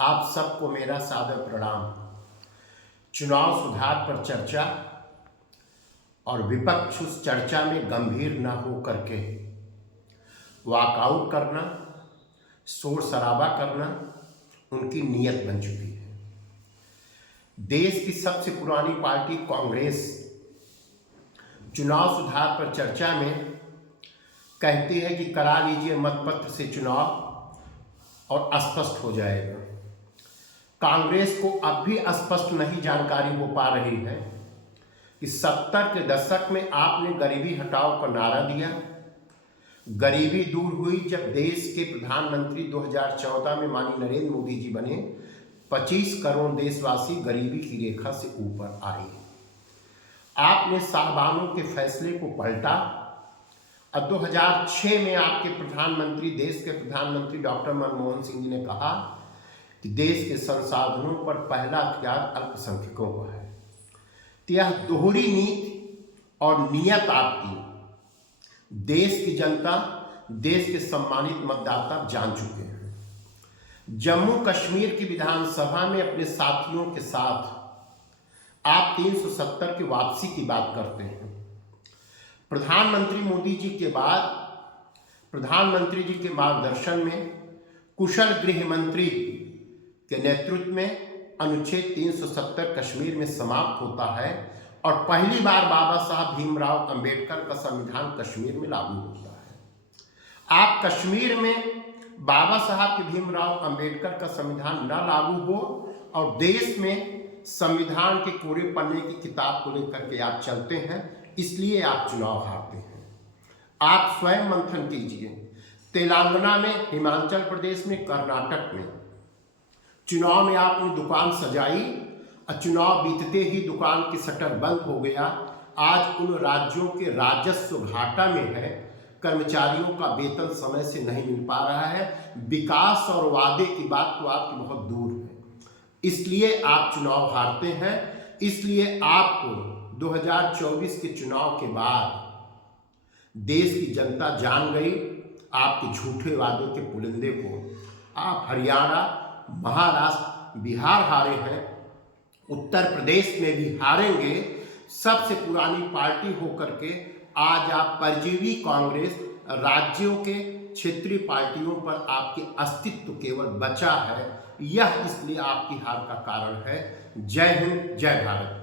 आप सबको मेरा सादर प्रणाम। चुनाव सुधार पर चर्चा और विपक्ष उस चर्चा में गंभीर न हो करके वॉकआउट करना, शोर शराबा करना उनकी नीयत बन चुकी है। देश की सबसे पुरानी पार्टी कांग्रेस चुनाव सुधार पर चर्चा में कहती है कि करा लीजिए मतपत्र से चुनाव और स्पष्ट हो जाएगा। कांग्रेस को अब भी स्पष्ट नहीं जानकारी हो पा रही है कि 70 के दशक में आपने गरीबी हटाओ का नारा दिया। गरीबी दूर हुई जब देश के प्रधानमंत्री 2014 में माननीय नरेंद्र मोदी जी बने। 25 करोड़ देशवासी गरीबी की रेखा से ऊपर आए। आपने साहबानों के फैसले को पलटा और 2006 में आपके प्रधानमंत्री, देश के प्रधानमंत्री डॉक्टर मनमोहन सिंह जी ने कहा कि देश के संसाधनों पर पहला अख्तियार अल्पसंख्यकों का है। तो यह दोहरी नीति और नियत आपकी देश की जनता, देश के सम्मानित मतदाता जान चुके हैं। जम्मू कश्मीर की विधानसभा में अपने साथियों के साथ आप 370 की वापसी की बात करते हैं। प्रधानमंत्री मोदी जी के बाद प्रधानमंत्री जी के मार्गदर्शन में कुशल गृह मंत्री के नेतृत्व में अनुच्छेद 370 कश्मीर में समाप्त होता है और पहली बार बाबा साहब भीमराव अंबेडकर का संविधान कश्मीर में लागू होता है। आप कश्मीर में बाबा साहब के भीमराव अंबेडकर का संविधान न लागू हो और देश में संविधान के कोरे पन्ने की किताब को लेकर के आप चलते हैं, इसलिए आप चुनाव हारते हैं। आप स्वयं मंथन कीजिए। तेलंगाना में, हिमाचल प्रदेश में, कर्नाटक में चुनाव में आपने दुकान सजाई और चुनाव बीतते ही दुकान की शटर बंद हो गया। आज उन राज्यों के राजस्व घाटा में है, कर्मचारियों का वेतन समय से नहीं मिल पा रहा है, विकास और वादे की बात तो आपकी बहुत दूर है। इसलिए आप चुनाव हारते हैं। इसलिए आपको 2024 के चुनाव के बाद देश की जनता जान गई आपके झूठे वादों के पुलिंदे को। आप हरियाणा, महाराष्ट्र, बिहार हारे हैं, उत्तर प्रदेश में भी हारेंगे। सबसे पुरानी पार्टी होकर के आज आप परजीवी कांग्रेस, राज्यों के क्षेत्रीय पार्टियों पर आपके अस्तित्व केवल बचा है। यह इसलिए आपकी हार का कारण है। जय हिंद, जय भारत।